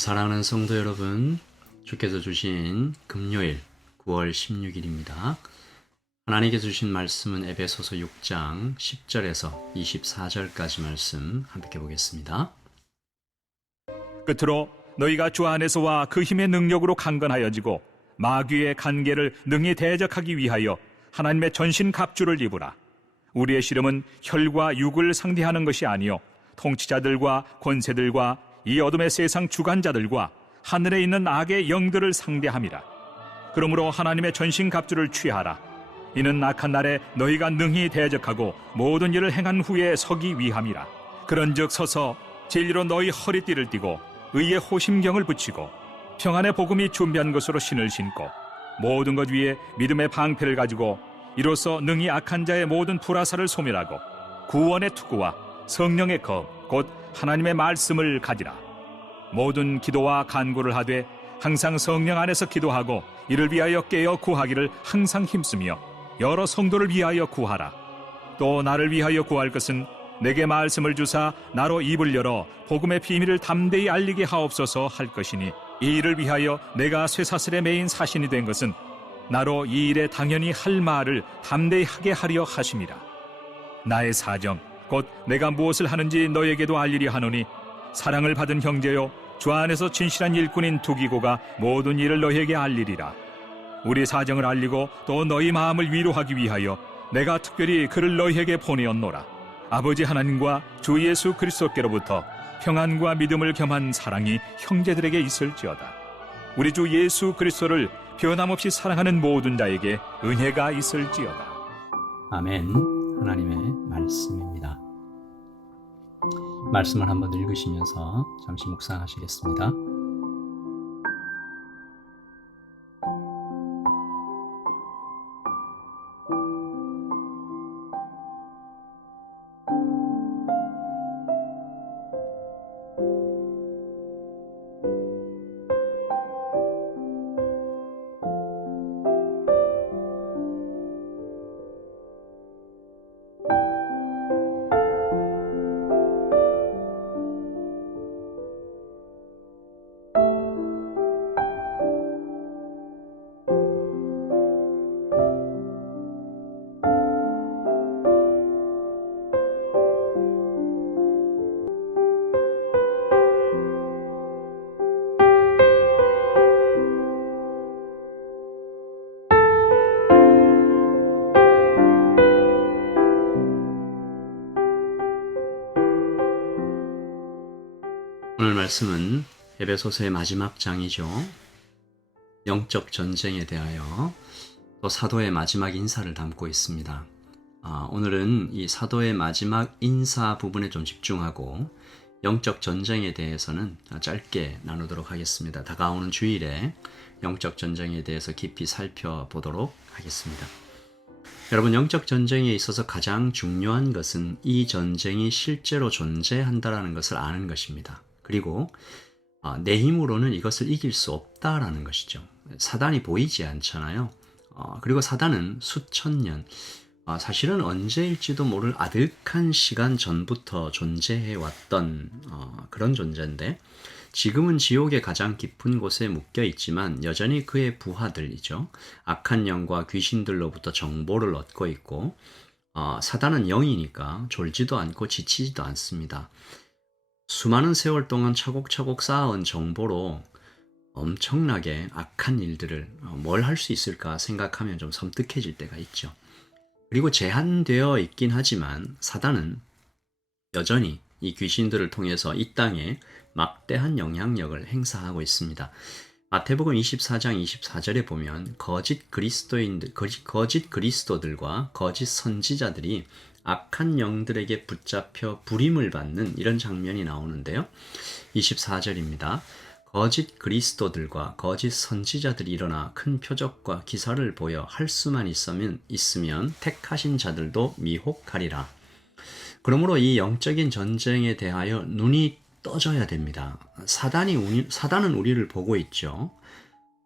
사랑하는 성도 여러분, 주께서 주신 금요일 9월 16일입니다. 하나님께서 주신 말씀은 에베소서 6장 10절에서 24절까지 말씀 함께 보겠습니다. 끝으로 너희가 주 안에서와 그 힘의 능력으로 강건하여지고 마귀의 간계를 능히 대적하기 위하여 하나님의 전신 갑주를 입으라. 우리의 씨름은 혈과 육을 상대하는 것이 아니요 통치자들과 권세들과 이 어둠의 세상 주관자들과 하늘에 있는 악의 영들을 상대함이라. 그러므로 하나님의 전신 갑주를 취하라. 이는 악한 날에 너희가 능히 대적하고 모든 일을 행한 후에 서기 위함이라. 그런즉 서서 진리로 너희 허리띠를 띠고 의의 호심경을 붙이고 평안의 복음이 준비한 것으로 신을 신고 모든 것 위에 믿음의 방패를 가지고 이로써 능히 악한 자의 모든 불화살을 소멸하고 구원의 투구와 성령의 검 곧 하나님의 말씀을 가지라. 모든 기도와 간구를 하되 항상 성령 안에서 기도하고 이를 위하여 깨어 구하기를 항상 힘쓰며 여러 성도를 위하여 구하라. 또 나를 위하여 구할 것은 내게 말씀을 주사 나로 입을 열어 복음의 비밀을 담대히 알리게 하옵소서 할 것이니 이 일을 위하여 내가 쇠사슬에 매인 사신이 된 것은 나로 이 일에 당연히 할 말을 담대히 하게 하려 하심이라. 나의 사정 곧 내가 무엇을 하는지 너에게도 알리려 하노니 사랑을 받은 형제요 주 안에서 진실한 일꾼인 두기고가 모든 일을 너에게 알리리라. 우리 사정을 알리고 또 너희 마음을 위로하기 위하여 내가 특별히 그를 너희에게 보내었노라. 아버지 하나님과 주 예수 그리스도께로부터 평안과 믿음을 겸한 사랑이 형제들에게 있을지어다. 우리 주 예수 그리스도를 변함없이 사랑하는 모든 자에게 은혜가 있을지어다. 아멘. 하나님의 말씀입니다. 말씀을 한번 읽으시면서 잠시 묵상하시겠습니다. 오늘 말씀은 에베소서의 마지막 장이죠. 영적 전쟁에 대하여 또 사도의 마지막 인사를 담고 있습니다. 오늘은 이 사도의 마지막 인사 부분에 좀 집중하고 영적 전쟁에 대해서는 짧게 나누도록 하겠습니다. 다가오는 주일에 영적 전쟁에 대해서 깊이 살펴보도록 하겠습니다. 여러분, 영적 전쟁에 있어서 가장 중요한 것은 이 전쟁이 실제로 존재한다는 것을 아는 것입니다. 그리고 내 힘으로는 이것을 이길 수 없다라는 것이죠. 사단이 보이지 않잖아요. 그리고 사단은 수천 년, 사실은 언제일지도 모를 아득한 시간 전부터 존재해왔던 그런 존재인데 지금은 지옥의 가장 깊은 곳에 묶여 있지만 여전히 그의 부하들이죠. 악한 영과 귀신들로부터 정보를 얻고 있고 사단은 영이니까 졸지도 않고 지치지도 않습니다. 수많은 세월 동안 차곡차곡 쌓아온 정보로 엄청나게 악한 일들을 뭘 할 수 있을까 생각하면 좀 섬뜩해질 때가 있죠. 그리고 제한되어 있긴 하지만 사단은 여전히 이 귀신들을 통해서 이 땅에 막대한 영향력을 행사하고 있습니다. 마태복음 24장 24절에 보면 거짓 그리스도들과 거짓 선지자들이 악한 영들에게 붙잡혀 부림을 받는 이런 장면이 나오는데요. 24절입니다. 거짓 그리스도들과 거짓 선지자들이 일어나 큰 표적과 기사를 보여 할 수만 있으면 택하신 자들도 미혹하리라. 그러므로 이 영적인 전쟁에 대하여 눈이 떠져야 됩니다. 사단은 우리를 보고 있죠.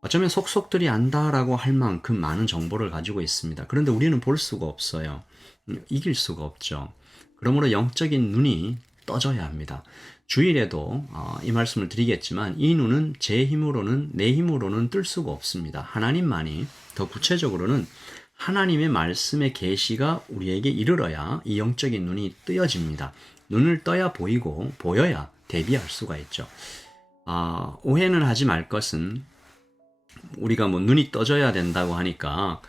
어쩌면 속속들이 안다라고 할 만큼 많은 정보를 가지고 있습니다. 그런데 우리는 볼 수가 없어요. 이길 수가 없죠. 그러므로 영적인 눈이 떠져야 합니다. 주일에도 이 말씀을 드리겠지만 이 눈은 제 힘으로는 내 힘으로는 뜰 수가 없습니다. 하나님만이 더 구체적으로는 하나님의 말씀의 계시가 우리에게 이르러야 이 영적인 눈이 뜨여집니다. 눈을 떠야 보이고 보여야 대비할 수가 있죠. 오해는 하지 말 것은 우리가 뭐 눈이 떠져야 된다고 하니까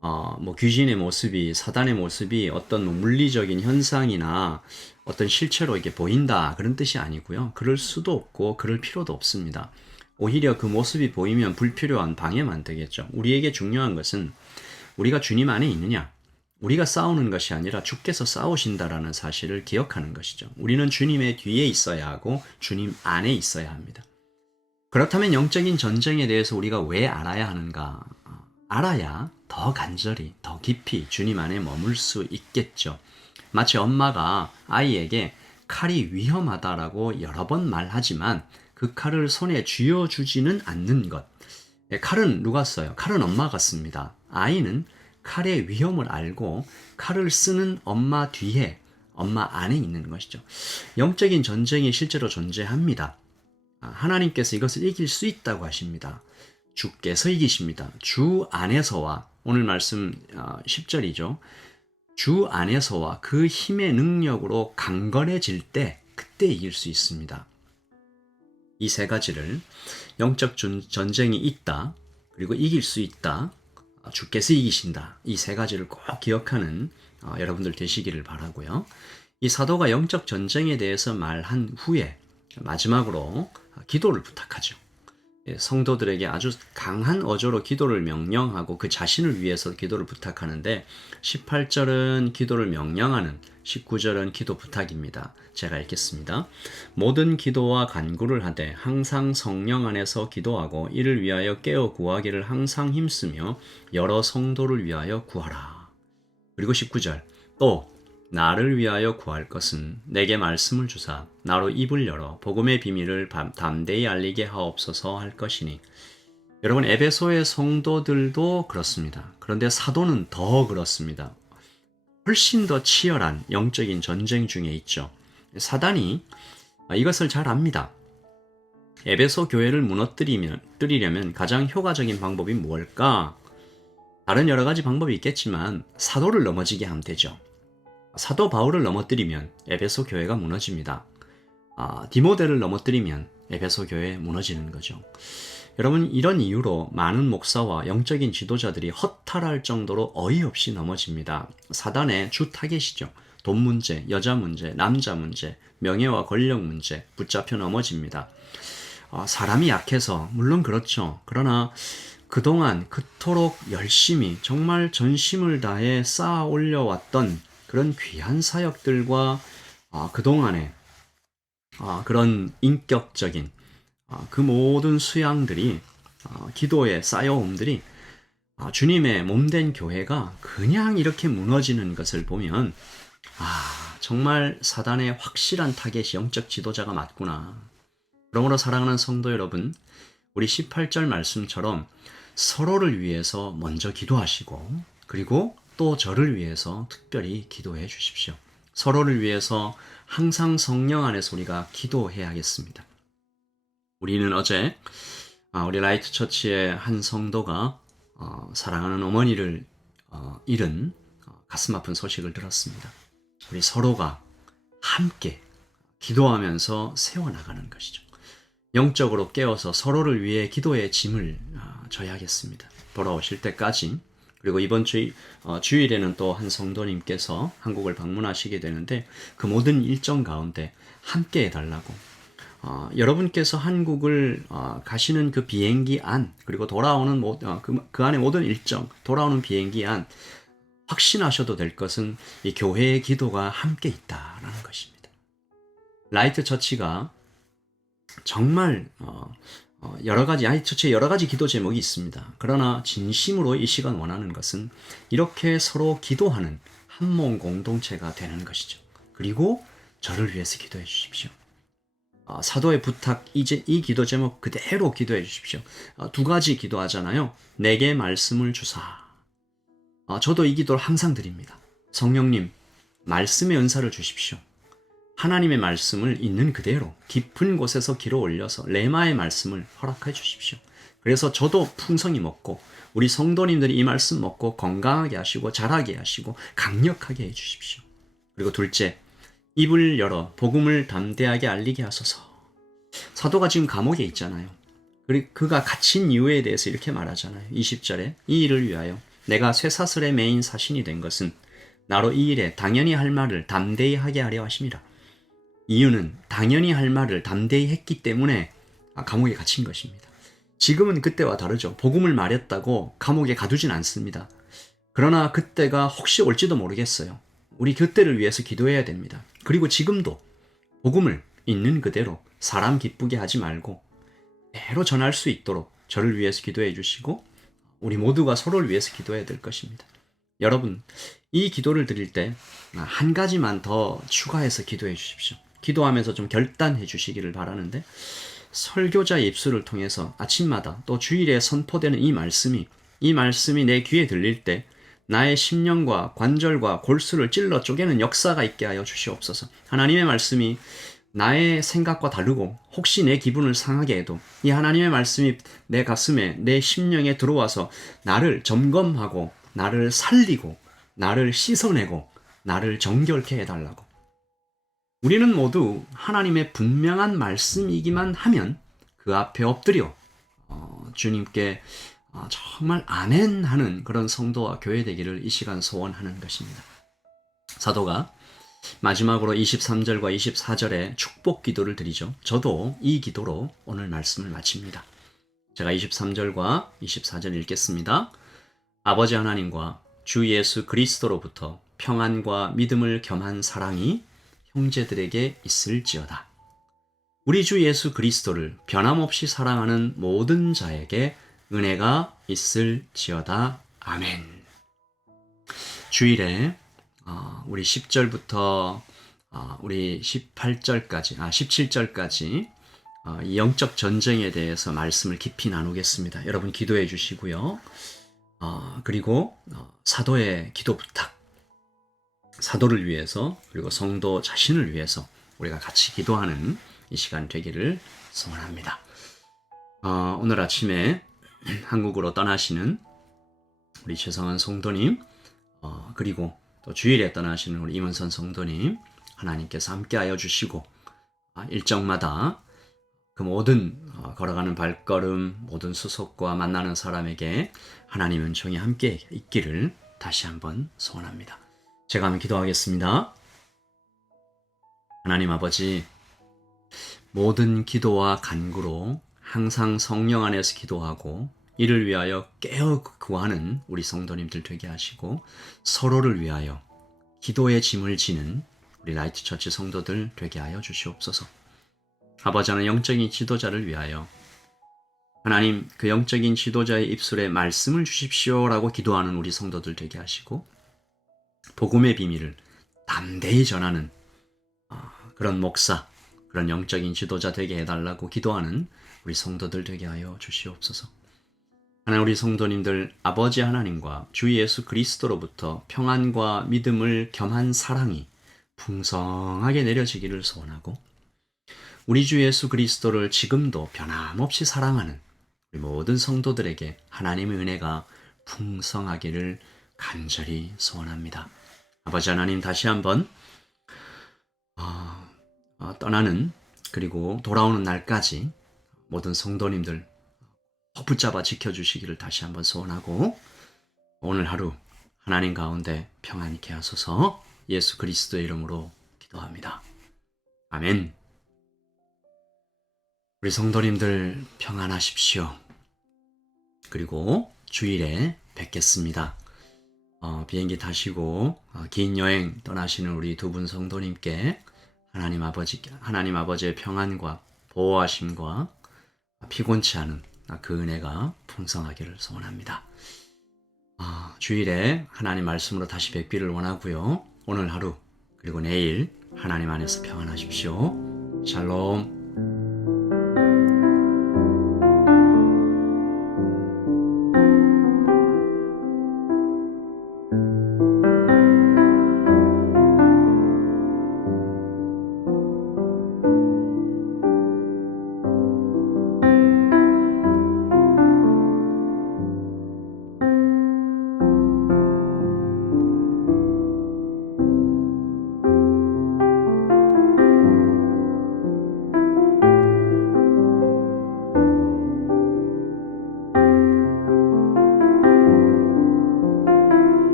뭐 귀신의 모습이 사단의 모습이 어떤 뭐 물리적인 현상이나 어떤 실체로 이게 보인다 그런 뜻이 아니고요. 그럴 수도 없고 그럴 필요도 없습니다. 오히려 그 모습이 보이면 불필요한 방해만 되겠죠. 우리에게 중요한 것은 우리가 주님 안에 있느냐, 우리가 싸우는 것이 아니라 주께서 싸우신다라는 사실을 기억하는 것이죠. 우리는 주님의 뒤에 있어야 하고 주님 안에 있어야 합니다. 그렇다면 영적인 전쟁에 대해서 우리가 왜 알아야 하는가? 알아야 더 간절히, 더 깊이 주님 안에 머물 수 있겠죠. 마치 엄마가 아이에게 칼이 위험하다라고 여러 번 말하지만 그 칼을 손에 쥐어주지는 않는 것. 칼은 누가 써요? 칼은 엄마가 씁니다. 아이는 칼의 위험을 알고 칼을 쓰는 엄마 뒤에, 엄마 안에 있는 것이죠. 영적인 전쟁이 실제로 존재합니다. 하나님께서 이것을 이길 수 있다고 하십니다. 주께서 이기십니다. 주 안에서와, 오늘 말씀 10절이죠. 주 안에서와 그 힘의 능력으로 강건해질 때 그때 이길 수 있습니다. 이 세 가지를 영적 전쟁이 있다, 그리고 이길 수 있다, 주께서 이기신다, 이 세 가지를 꼭 기억하는 여러분들 되시기를 바라고요. 이 사도가 영적 전쟁에 대해서 말한 후에 마지막으로 기도를 부탁하죠. 성도들에게 아주 강한 어조로 기도를 명령하고 그 자신을 위해서 기도를 부탁하는데 18절은 기도를 명령하는, 19절은 기도 부탁입니다. 제가 읽겠습니다. 모든 기도와 간구를 하되 항상 성령 안에서 기도하고 이를 위하여 깨어 구하기를 항상 힘쓰며 여러 성도를 위하여 구하라. 그리고 19절 또 나를 위하여 구할 것은 내게 말씀을 주사 나로 입을 열어 복음의 비밀을 담대히 알리게 하옵소서 할 것이니. 여러분, 에베소의 성도들도 그렇습니다. 그런데 사도는 더 그렇습니다. 훨씬 더 치열한 영적인 전쟁 중에 있죠. 사단이 이것을 잘 압니다. 에베소 교회를 무너뜨리려면 가장 효과적인 방법이 무엇일까? 다른 여러 가지 방법이 있겠지만 사도를 넘어지게 하면 되죠. 사도 바울을 넘어뜨리면 에베소 교회가 무너집니다. 디모데를 넘어뜨리면 에베소 교회 무너지는 거죠. 여러분, 이런 이유로 많은 목사와 영적인 지도자들이 허탈할 정도로 어이없이 넘어집니다. 사단의 주 타겟이죠. 돈 문제, 여자 문제, 남자 문제, 명예와 권력 문제 붙잡혀 넘어집니다. 사람이 약해서 물론 그렇죠. 그러나 그동안 그토록 열심히 정말 전심을 다해 쌓아 올려왔던 그런 귀한 사역들과 그동안의 그런 인격적인 그 모든 수양들이 기도에 쌓여옴들이 주님의 몸된 교회가 그냥 이렇게 무너지는 것을 보면 정말 사단의 확실한 타겟이 영적 지도자가 맞구나. 그러므로 사랑하는 성도 여러분, 우리 18절 말씀처럼 서로를 위해서 먼저 기도하시고 그리고 또 저를 위해서 특별히 기도해 주십시오. 서로를 위해서 항상 성령 안에서 우리가 기도해야겠습니다. 우리는 어제 우리 라이트 처치의 한 성도가 사랑하는 어머니를 잃은 가슴 아픈 소식을 들었습니다. 우리 서로가 함께 기도하면서 세워나가는 것이죠. 영적으로 깨어서 서로를 위해 기도의 짐을 져야겠습니다. 돌아오실 때까지. 그리고 이번 주일에는 또 한 성도님께서 한국을 방문하시게 되는데 그 모든 일정 가운데 함께 해달라고, 여러분께서 한국을 가시는 그 비행기 안, 그리고 돌아오는 그 안에 모든 일정, 돌아오는 비행기 안 확신하셔도 될 것은 이 교회의 기도가 함께 있다라는 것입니다. 라이트 처치가 정말 처치에 여러 가지 기도 제목이 있습니다. 그러나 진심으로 이 시간 원하는 것은 이렇게 서로 기도하는 한몸 공동체가 되는 것이죠. 그리고 저를 위해서 기도해 주십시오. 사도의 부탁, 이제 이 기도 제목 그대로 기도해 주십시오. 두 가지 기도하잖아요. 내게 말씀을 주사. 저도 이 기도를 항상 드립니다. 성령님, 말씀의 은사를 주십시오. 하나님의 말씀을 있는 그대로 깊은 곳에서 길어 올려서 레마의 말씀을 허락해 주십시오. 그래서 저도 풍성히 먹고 우리 성도님들이 이 말씀 먹고 건강하게 하시고 자라게 하시고 강력하게 해 주십시오. 그리고 둘째, 입을 열어 복음을 담대하게 알리게 하소서. 사도가 지금 감옥에 있잖아요. 그리고 그가 갇힌 이유에 대해서 이렇게 말하잖아요. 20절에 이 일을 위하여 내가 쇠사슬에 매인 사신이 된 것은 나로 이 일에 당연히 할 말을 담대히 하게 하려 하심이라. 이유는 당연히 할 말을 담대히 했기 때문에 감옥에 갇힌 것입니다. 지금은 그때와 다르죠. 복음을 말했다고 감옥에 가두진 않습니다. 그러나 그때가 혹시 올지도 모르겠어요. 우리 그때를 위해서 기도해야 됩니다. 그리고 지금도 복음을 있는 그대로 사람 기쁘게 하지 말고 대로 전할 수 있도록 저를 위해서 기도해 주시고 우리 모두가 서로를 위해서 기도해야 될 것입니다. 여러분, 이 기도를 드릴 때 한 가지만 더 추가해서 기도해 주십시오. 기도하면서 좀 결단해 주시기를 바라는데, 설교자의 입술을 통해서 아침마다 또 주일에 선포되는 이 말씀이 내 귀에 들릴 때 나의 심령과 관절과 골수를 찔러 쪼개는 역사가 있게 하여 주시옵소서. 하나님의 말씀이 나의 생각과 다르고 혹시 내 기분을 상하게 해도 이 하나님의 말씀이 내 가슴에 내 심령에 들어와서 나를 점검하고 나를 살리고 나를 씻어내고 나를 정결케 해달라고. 우리는 모두 하나님의 분명한 말씀이기만 하면 그 앞에 엎드려 주님께 정말 아멘 하는 그런 성도와 교회 되기를 이 시간 소원하는 것입니다. 사도가 마지막으로 23절과 24절에 축복 기도를 드리죠. 저도 이 기도로 오늘 말씀을 마칩니다. 제가 23절과 24절 읽겠습니다. 아버지 하나님과 주 예수 그리스도로부터 평안과 믿음을 겸한 사랑이 형제들에게 있을지어다. 우리 주 예수 그리스도를 변함없이 사랑하는 모든 자에게 은혜가 있을지어다. 아멘. 주일에 우리 10절부터 우리 17절까지 이 영적 전쟁에 대해서 말씀을 깊이 나누겠습니다. 여러분 기도해 주시고요. 그리고 사도의 기도 부탁, 사도를 위해서 그리고 성도 자신을 위해서 우리가 같이 기도하는 이 시간 되기를 소원합니다. 오늘 아침에 한국으로 떠나시는 우리 최성환 성도님, 그리고 또 주일에 떠나시는 우리 임은선 성도님, 하나님께서 함께하여 주시고 일정마다 그 모든 걸어가는 발걸음, 모든 수속과 만나는 사람에게 하나님의 은총이 함께 있기를 다시 한번 소원합니다. 제가 한번 기도하겠습니다. 하나님 아버지, 모든 기도와 간구로 항상 성령 안에서 기도하고 이를 위하여 깨어 구하는 우리 성도님들 되게 하시고 서로를 위하여 기도의 짐을 지는 우리 라이트 처치 성도들 되게 하여 주시옵소서. 아버지 하나님, 영적인 지도자를 위하여 하나님 그 영적인 지도자의 입술에 말씀을 주십시오라고 기도하는 우리 성도들 되게 하시고 복음의 비밀을 담대히 전하는 그런 목사, 그런 영적인 지도자 되게 해달라고 기도하는 우리 성도들 되게 하여 주시옵소서. 하나님, 우리 성도님들 아버지 하나님과 주 예수 그리스도로부터 평안과 믿음을 겸한 사랑이 풍성하게 내려지기를 소원하고 우리 주 예수 그리스도를 지금도 변함없이 사랑하는 우리 모든 성도들에게 하나님의 은혜가 풍성하기를 간절히 소원합니다. 아버지 하나님, 다시 한번 떠나는 그리고 돌아오는 날까지 모든 성도님들 붙잡아 지켜주시기를 다시 한번 소원하고 오늘 하루 하나님 가운데 평안히 있게 하소서. 예수 그리스도의 이름으로 기도합니다. 아멘. 우리 성도님들 평안하십시오. 그리고 주일에 뵙겠습니다. 비행기 타시고 긴 여행 떠나시는 우리 두 분 성도님께 하나님 아버지의 평안과 보호하심과 피곤치 않은 그 은혜가 풍성하기를 소원합니다. 주일에 하나님 말씀으로 다시 뵙기를 원하고요. 오늘 하루 그리고 내일 하나님 안에서 평안하십시오. 샬롬.